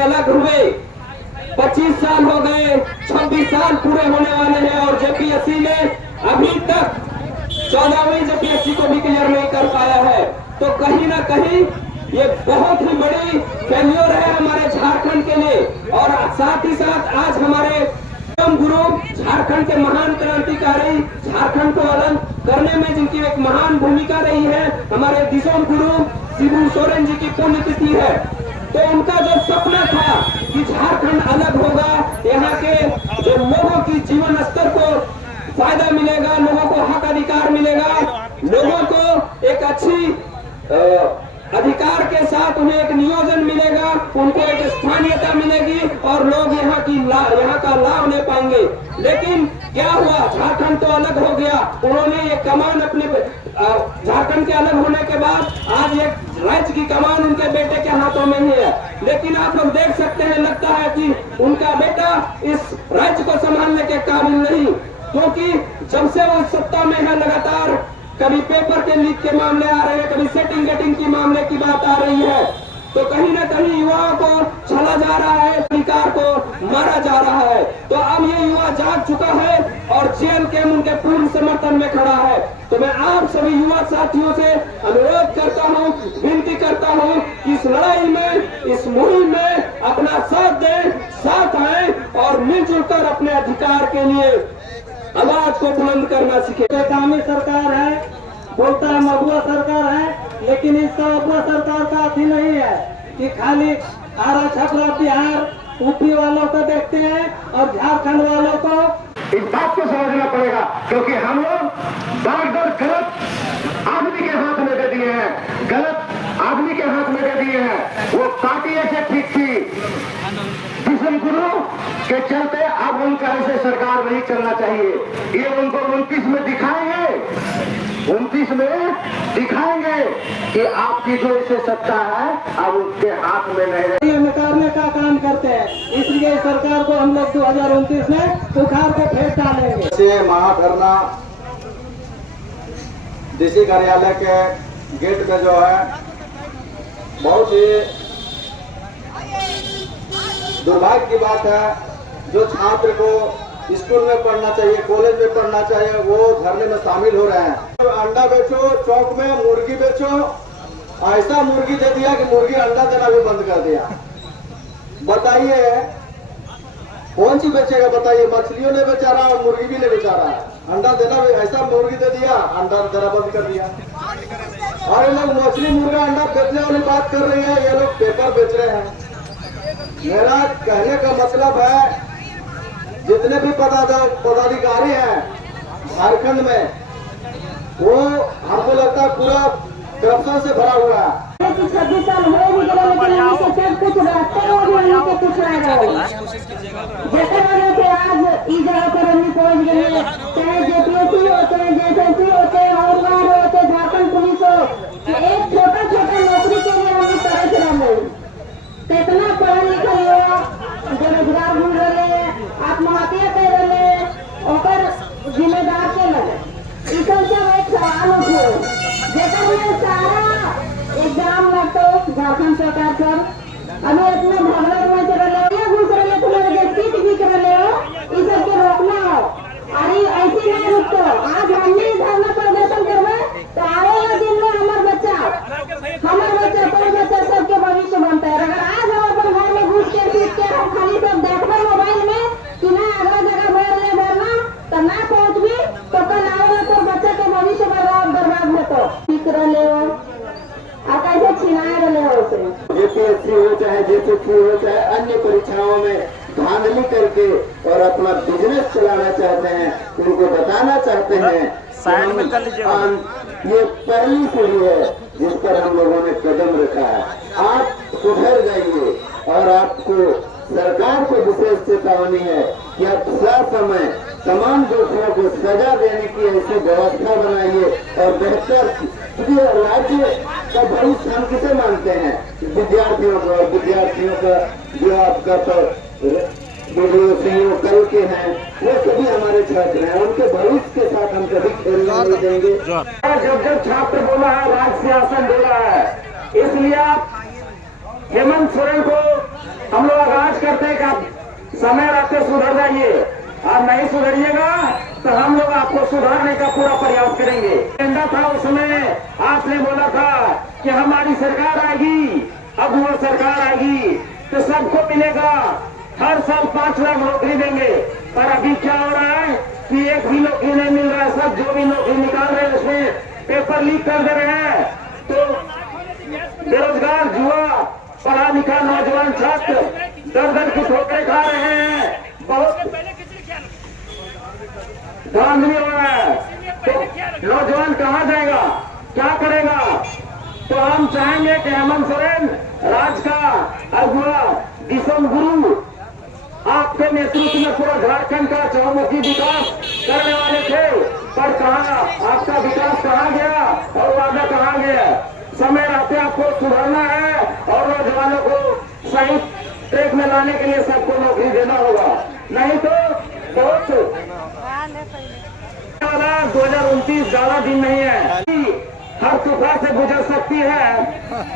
अलग हुए 25 साल हो गए, 26 साल पूरे होने वाले हैं और जेपीएससी ने अभी तक 14वीं जेपीएससी को भी क्लियर नहीं कर पाया है। तो कहीं ना कहीं ये बहुत ही बड़ी फेल्योर है हमारे झारखंड के लिए। और साथ ही साथ आज हमारे गुरु झारखंड के महान क्रांतिकारी, झारखंड को अलग करने में जिनकी एक महान भूमिका रही है, हमारे दिसोम गुरु शिबू सोरेन जी की पुण्यतिथि है। तो उनका जो सपना था कि झारखंड अलग होगा, यहाँ के जो लोगों की जीवन स्तर को फायदा मिलेगा, लोगों को हक अधिकार मिलेगा, लोगों को एक अच्छी अधिकार के साथ उन्हें एक नियोजन मिलेगा, उनको एक स्थानीयता मिलेगी और लोग यहाँ का लाभ ले पाएंगे। लेकिन क्या हुआ, झारखंड तो अलग हो गया। उन्होंने ये कमान अपने झारखंड के अलग होने के बाद आज एक राज्य की कमान उनके बेटे के हाथों में ही है। लेकिन आप लोग देख सकते हैं, लगता है कि उनका बेटा इस राज्य को संभालने के काबिल नहीं, क्योंकि जब से वो सत्ता में है लगातार कभी पेपर के लीक के मामले आ रहे हैं, कभी सेटिंग गेटिंग की मामले की बात आ रही है। तो कहीं ना कहीं युवाओं को छला जा रहा है, अधिकार को मारा जा रहा है। तो अब ये युवा जाग चुका है और जेल के उनके पूर्ण समर्थन में खड़ा है। तो मैं आप सभी युवा साथियों से अनुरोध करता हूँ, विनती करता हूँ कि इस लड़ाई में, इस मुहिम में अपना साथ दें, साथ आए और मिलजुल कर अपने अधिकार के लिए आवाज को बुलंद करना सीखे। बेकामी सरकार है, बोलता है महुआ सरकार है, लेकिन इसका महुआ सरकार का अभी नहीं है कि खाली आरा छपरा बिहार यूपी वालों को देखते हैं और झारखंड वालों को। इस बात को समझना पड़ेगा, क्योंकि हम लोग बार-बार गलत आदमी के हाथ में दे दिए हैं, गलत आदमी के हाथ में दे दिए हैं। वो पार्टी ऐसे ठीक थी दिसम गुरु के चलते, अब उनका ऐसे सरकार नहीं चलना चाहिए। ये उनको 29 में दिखाएंगे, 29 में दिखाएंगे कि आपकी जो इसे सत्ता है अब उसके हाथ में नहीं। ये नकारने का काम करते हैं, इसलिए सरकार को हम लोग 2029 में उखाड़ के फेंक डालेंगे। महाधरना डीसी कार्यालय के गेट में जो है बहुत ही दुर्भाग्य की बात है, जो छात्र को स्कूल में पढ़ना चाहिए, कॉलेज में पढ़ना चाहिए, वो धरने में शामिल हो रहे हैं। अंडा बेचो, चौक में मुर्गी बेचो, ऐसा मुर्गी दे दिया कि मुर्गी अंडा देना भी बंद कर दिया। बताइए कौन सी बेचेगा? बताइए, मछलियों ने बेचा रहा और मुर्गी भी नहीं बेचा रहा है। अंडा देना भी, ऐसा मुर्गी दे दिया, अंडा देना बंद कर दिया। और ये लोग मछली मुर्गा अंडा बेचने वाली बात कर रहे हैं, ये लोग पेपर बेच रहे हैं। मेरा कहने का मतलब है, जितने भी पदाधिकारी हैं झारखंड में, वो हमको लगता है पूरा करप्शन से भरा हुआ है। 26 साल हो भी गए, लेकिन कुछ रास्ते में कुछ रह गए। जैसे वजह से आज इस जगह पर हम पहुंच गए, चाहे जेपीएससी हो, चाहे जेएसएससी हो, चाहे होमगार्ड हो, चाहे झारखंड पुलिस हो, एक छोटा नौकरी के लिए हम तरस रहे। कितना पढ़ा लिखा युवा बेरोजगार घूम रहे, आत्महत्या कर रहे, और जिम्मेदार के लगे। इस सब एक सवाल उठो, जैसे में सारा एग्जाम में तो झारखंड सरकार पर अभी इतना भगवत में चल रहे, घुस रहे, तुम्हारे सीट भी कर रहे हो, इस सबको रोकना हो। अरे ऐसे नहीं रुकते, आज हमने धरना प्रदर्शन करवे तो आएगा दिन में हमारा बच्चा कोई बच्चा सबके भविष्य बनता है। अगर आज हम अपन घर में घुस के सीट के हम खाली सब देखते मोबाइल में कि ना अगला जगह भरना तो ना पहुँच भी, तो कल आएगा तो बच्चा के भविष्य बर्बाद हो। तो ठीक रहे हो, आप ऐसे छिनाए रहे हो उसे। जेपीएससी हो, चाहे जेपीएससी हो, चाहे अन्य परीक्षाओं में धांधली करके और अपना बिजनेस चलाना चाहते हैं, उनको बताना चाहते हैं ये पहली सीढ़ी है जिस पर हम लोगों ने कदम रखा है। आप सुधर जाइए और आपको सरकार को विशेष चेतावनी है कि आप समय तमाम दोषियों को सजा देने की ऐसी व्यवस्था बनाइए और बेहतर राज्य का भविष्य हम किसे मानते हैं? विद्यार्थियों का जो आपका वीडियो कल के हैं, वो सभी हमारे छात्र हैं, उनके भविष्य के साथ हम कभी खेलने नहीं देंगे। जब छात्र बोला है राज सिंहासन दे रहा है, इसलिए आप हेमंत सोरेन को हम लोग समय रहते सुधर जाइए, और नहीं सुधरिएगा तो हम लोग आपको सुधारने का पूरा प्रयास करेंगे। एजेंडा था उसमें, आपने बोला था कि हमारी सरकार आएगी, अब वो सरकार आएगी तो सबको मिलेगा, हर साल 5 लाख नौकरी देंगे। पर अभी क्या हो रहा है कि एक भी नौकरी नहीं मिल रहा है। सब जो भी नौकरी निकाल रहे हैं उसमें पेपर लीक कर दे रहे हैं। तो बेरोजगार युवा, पढ़ा लिखा नौजवान छात्र दर दर की ठोकरें खा रहे हैं, बहुत धांधली हो रहा है। तो नौजवान कहाँ जाएगा, क्या करेगा? तो हम चाहेंगे कि हेमंत सोरेन राज्य का अगुआ दिशम गुरु, आपके नेतृत्व में पूरा झारखंड का चहुमुखी विकास करने वाले थे, पर कहा आपका विकास कहाँ गया और वादा कहाँ गया? समय रहते आपको सुधरना है और नौजवानों को सही ट्रैक में लाने के लिए सबको नौकरी देना होगा, नहीं तो बहुत 2029 ज्यादा दिन नहीं है। हर तूफान से गुजर सकती है,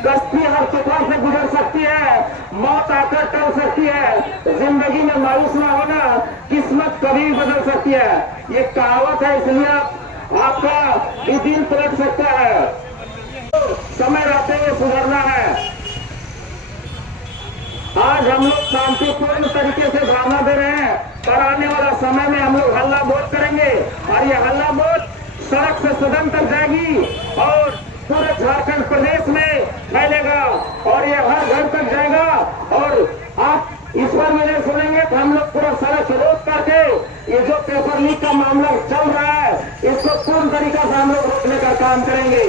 कश्ती हर तूफान से गुजर सकती है, मौत आकर टल सकती है, जिंदगी में मायूस न होना, किस्मत कभी भी बदल सकती है। ये कहावत है, इसलिए आपका भी दिन पलट सकता है। तो समय रहते हुए सुधरना है। आज हम लोग शांतिपूर्ण तरीके से धरना दे रहे हैं, पर आने वाला समय में हम लोग हल्ला बोल करेंगे और ये हल्ला बोल सड़क से सदन तक जाएगी और पूरे झारखंड प्रदेश में फैलेगा और ये हर घर तक जाएगा। और आप इस पर भी नहीं सुनेंगे तो हम लोग पूरा सड़क रोक करके ये जो पेपर लीक का मामला चल रहा है इसको पूर्ण तरीका से हम लोग रोकने का काम करेंगे।